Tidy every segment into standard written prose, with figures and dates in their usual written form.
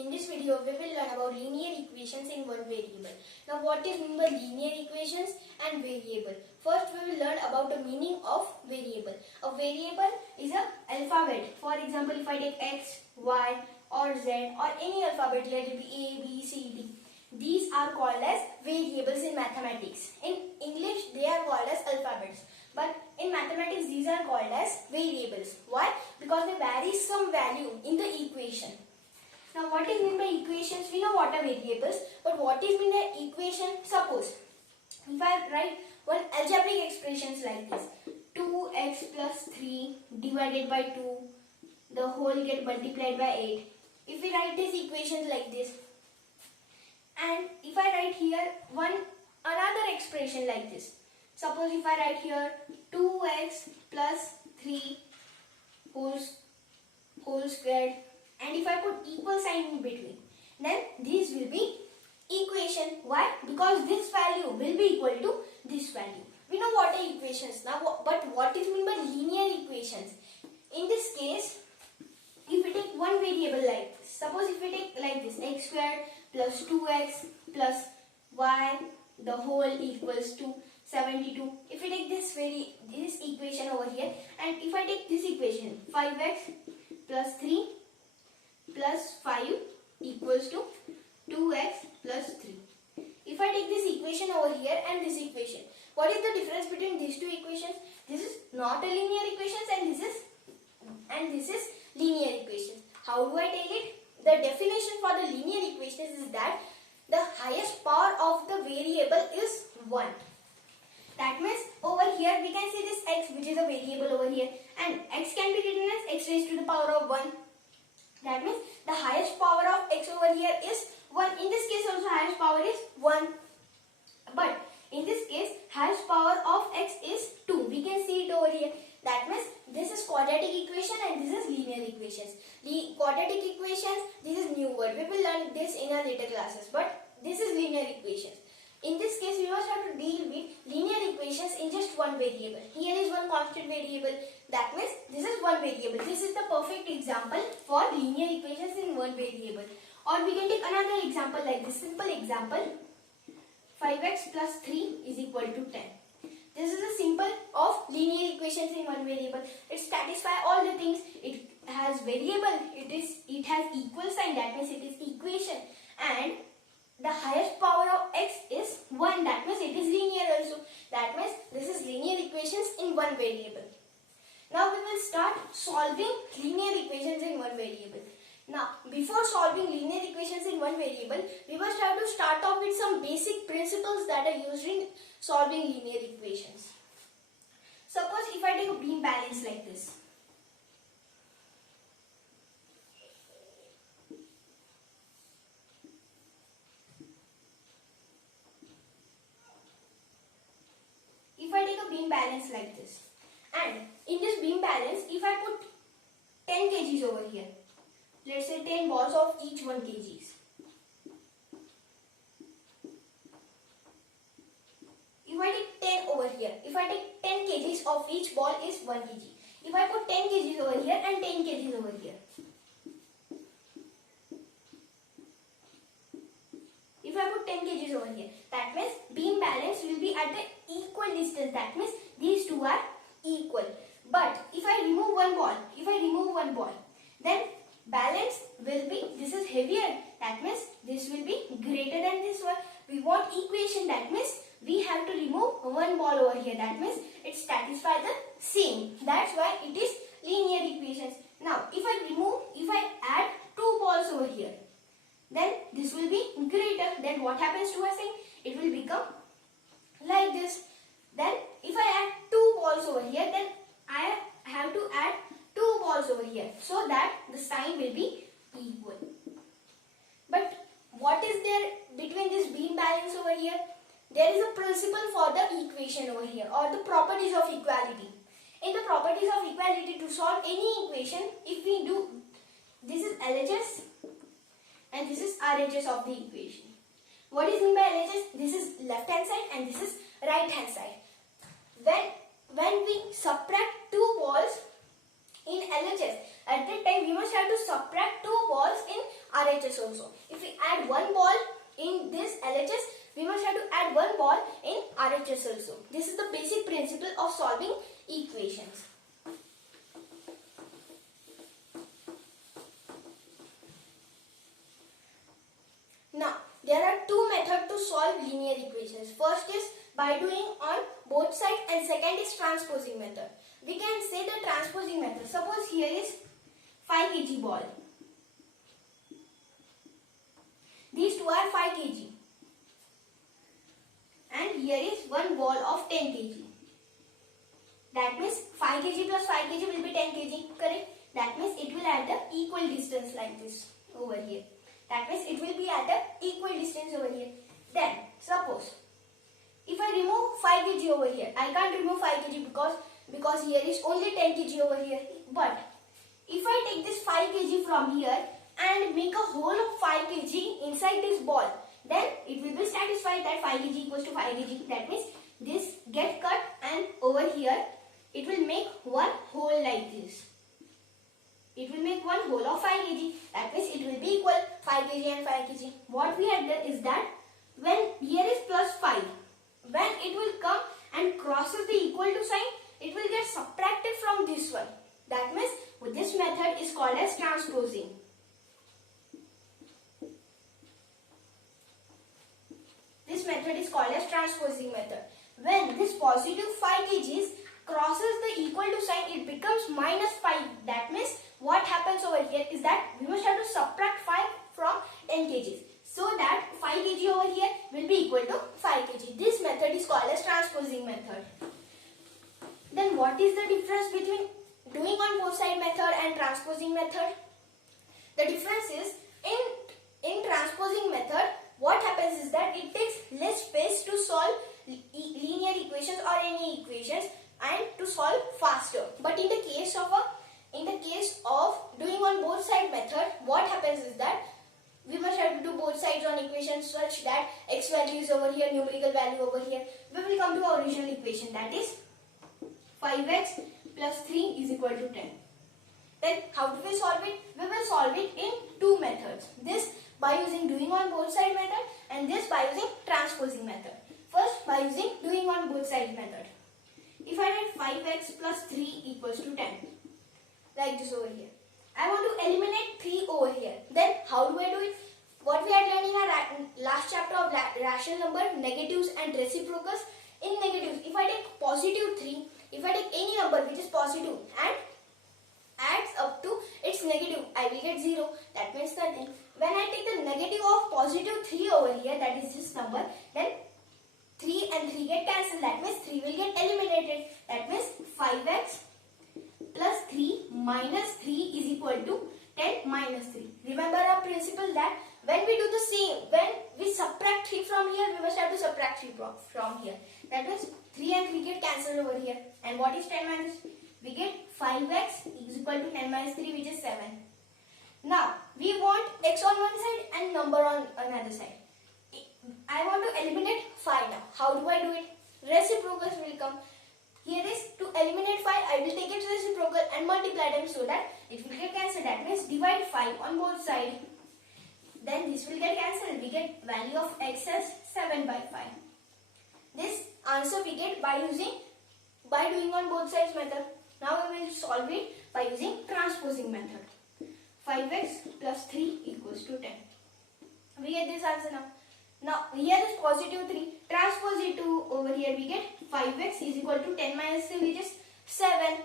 In this video, we will learn about linear equations in one variable. Now, what is meant by linear equations and variable? First, we will learn about the meaning of variable. A variable is an alphabet. For example, if I take X, Y or Z or any alphabet, let it be A, B, C, D. These are called as variables in mathematics. In English, they are called as alphabets. But in mathematics, these are called as variables. Why? Because they vary some value in the equation. Now, what is meant by equations? We know what are variables, but what is meant by equation? Suppose, if I write one algebraic expressions like this, 2x plus 3 divided by 2, the whole get multiplied by 8. If we write these equations like this, and if I write here another expression like this, suppose if I write here 2x plus 3 whole squared, and if I put equal sign in between, then this will be equation. Why? Because this value will be equal to this value. We know what are equations now, but what is meant by linear equations? In this case, if we take one variable like this, suppose if we take like this, x squared plus 2x plus y the whole equals to 72. If we take this equation over here, and if I take this equation, 5x plus 3 plus 5 equals to 2x plus 3. If I take this equation over here and this equation, what is the difference between these two equations? This is not a linear equations and this is linear equations. How do I tell it? The definition for the linear equations is that the highest power of the variable is 1. That means over here we can see this x, which is a variable over here, and x can be written as x raised to the power of 1. That means the highest power of x over here is 1. In this case also highest power is 1. But in this case highest power of x is 2. We can see it over here. That means this is quadratic equation and this is linear equations. The quadratic equations, this is new word. We will learn this in our later classes. But this is linear equations. In this case, we must have to deal with linear equations in just one variable. Here is one constant variable. That means this is one variable. This is the perfect example for linear equations in one variable. Or we can take another example like this. Simple example. 5x plus 3 is equal to 10. This is a simple of linear equations in one variable. It satisfies all the things. It has variable. It has equal sign. That means it is equation. And the highest power of x is 1. That means it is linear also. That means this is linear equations in one variable. Now we will start solving linear equations in one variable. Now before solving linear equations in one variable, we must have to start off with some basic principles that are used in solving linear equations. Suppose if I take a beam balance like this. If I take a beam balance like this, and in this beam balance, if I put 10 kgs over here, let's say 10 balls of each 1 kgs. If I take 10 over here, if I take 10 kgs of each ball is 1 kg. If I put 10 kgs over here and 10 kgs over here. If I put 10 kgs over here, that means beam balance will be at the equal distance. That means these two are equal. But if I remove one ball, then balance will be, this is heavier. That means this will be greater than this one. We want equation. That means we have to remove one ball over here. That means it satisfies the same. That's why it is linear equations. Now, if I add 2 balls over here, then this will be greater. Then what happens to a thing? It will become like this. Then if I add 2 balls over here, then I have to add 2 balls over here, so that the sign will be equal. But what is there between this beam balance over here? There is a principle for the equation over here, or the properties of equality. In the properties of equality, to solve any equation, if we do, this is LHS and this is RHS of the equation. What is meant by LHS? This is left hand side and this is right hand side. When we subtract 2 balls in LHS, at that time we must have to subtract two balls in RHS also. If we add one ball in this LHS, we must have to add one ball in RHS also. This is the basic principle of solving equations. Now, there are two methods to solve linear equations. First is by doing on both sides, and second is transposing method. We can say the transposing method. Suppose here is 5 kg ball. These two are 5 kg. And here is one ball of 10 kg. That means 5 kg plus 5 kg will be 10 kg. Correct? That means it will at the equal distance like this over here. That means it will be at the equal distance over here. Then suppose if I remove 5 kg over here, I can't remove 5 kg because here is only 10 kg over here. But if I take this 5 kg from here and make a hole of 5 kg inside this ball, then it will be satisfied that 5 kg equals to 5 kg. That means this get cut, and over here it will make one hole like this. It will make one hole of 5 kg. That means it will be equal 5 kg and 5 kg. What we had done is that when here is plus 5, when it will come and crosses the equal to sign, it will get subtracted from this one. That means this method is called as transposing. This method is called as transposing method. When this positive 5 kgs crosses the equal to sign, it becomes minus 5. That means what happens over here is that we must have to subtract 5 from 10 kgs. So that 5 kg over here will be equal to 5 kg. This method is called as transposing method. Then what is the difference between doing on both side method and transposing method? The difference is in transposing method, what happens is that it takes less space to solve linear equations or any equations and to solve faster. But in the case of doing on both side method, what happens is that we must have to do both sides on equations such that x value is over here, numerical value over here. We will come to our original equation, that is 5x plus 3 is equal to 10. Then how do we solve it? We will solve it in two methods. This by using doing on both side method, and this by using transposing method. First, by using doing on both sides method. If I write 5x plus 3 equals to 10, like this over here, I want to eliminate 3 over here. Then how do I do it? What we had learned in our last chapter of rational number, negatives and reciprocals. In negatives, if I take positive 3, if I take any number which is positive and adds up to its negative, I will get 0. That means nothing. When I take the negative of positive 3 over here, that is this number, then 3 and 3 get cancelled. That means 3 will get eliminated. That means 5x plus 3 minus 3 is equal to 10 minus 3. Remember our principle that when we do the same, when we subtract 3 from here, we must have to subtract 3 from here. That means 3 and 3 get cancelled over here. And what is 10 minus 3? We get 5x is equal to 10 minus 3, which is 7. Now, we want x on one side and number on another side. I want to eliminate 5 now. How do I do it? Reciprocals will come. Here is to eliminate 5, I will take its reciprocal and multiply them so that it will get cancelled. That means divide 5 on both sides. Then this will get cancelled. We get value of x as 7 by 5. This answer we get by doing on both sides method. Now we will solve it by using transposing method. 5x plus 3 equals to 10. We get this answer now. Now here is positive 3. Transpose it to over here. We get 5x is equal to 10 minus 3, which is 7.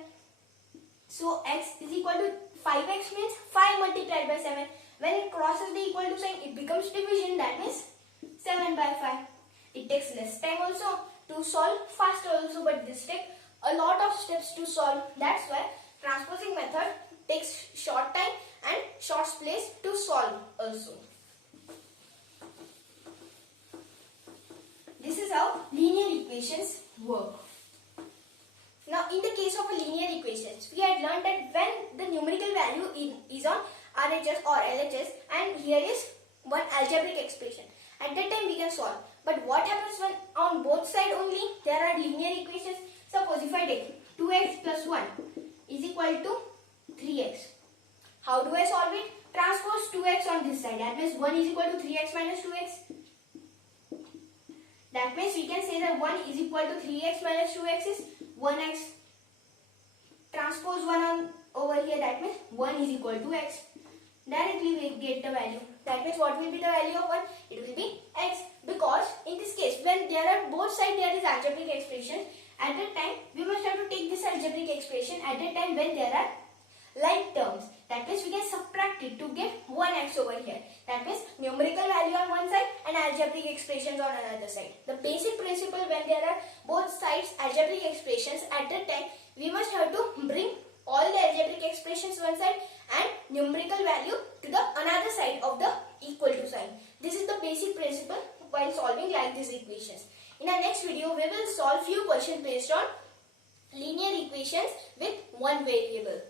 So x is equal to 5x means 5 multiplied by 7. When it crosses the equal to sign, it becomes division. That means 7 by 5. It takes less time also to solve, faster also, but this takes a lot of steps to solve. That's why transposing method takes short time and short place to solve also. This is how linear equations work. Now, in the case of a linear equations, we had learned that when the numerical value is on RHS or LHS, and here is one algebraic expression. At that time we can solve. But what happens when on both sides only there are linear equations? Suppose if I take 2x plus 1 is equal to 3x. How do I solve it? Transpose 2x on this side. That means 1 is equal to 3x minus 2x. That means we can say that 1 is equal to 3x minus 2x is 1x. Transpose 1 on over here. That means 1 is equal to x. Directly we get the value. That means what will be the value of 1? It will be x. Because in this case, when there are both sides there is algebraic expression, at that time we must have to take this algebraic expression at that time when there are like terms. That means we can subtract it to get 1x over here. That means numerical value on one side and algebraic expressions on another side. The basic principle when there are both sides algebraic expressions, at that time we must have to bring all the algebraic expressions one side and numerical value to the another side of the equal to sign. This is the basic principle while solving like these equations. In our next video, we will solve few questions based on linear equations with one variable.